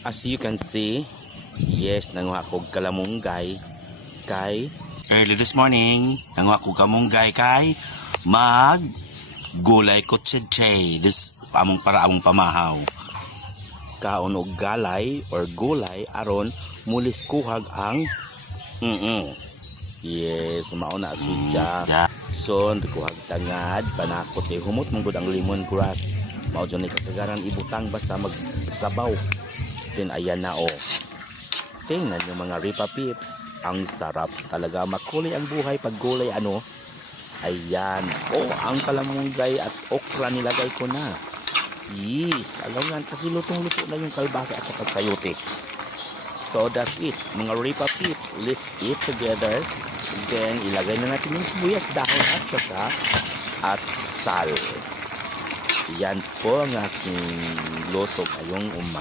As you can see, yes, nanguha kog kalamunggay kay early this morning. Nanguha kog kamunggay kay mag gulay kutsetche. This among para among pamahaw. Kaon og galay or gulay aron mulis kuhag ang yes, mauna siya. So, kuhag tangad, panakot humot mong ang lemongrass. Mao dyan ay kasagaran ibutang basta magsabaw. Then ayan na tingnan yung mga Ripa Pips. Ang sarap talaga, makulay ang buhay pag gulay ayan. Ang kalamunggay at okra nilagay ko na. Yes, alam nga kasi lutong-luto na yung kalbasa at saka sayote. So that's it, mga Ripa Pips. Let's eat together. Then ilagay na natin yung sibuyas, dahon at saka sal. Yan po ang aking luto ngayong umaga.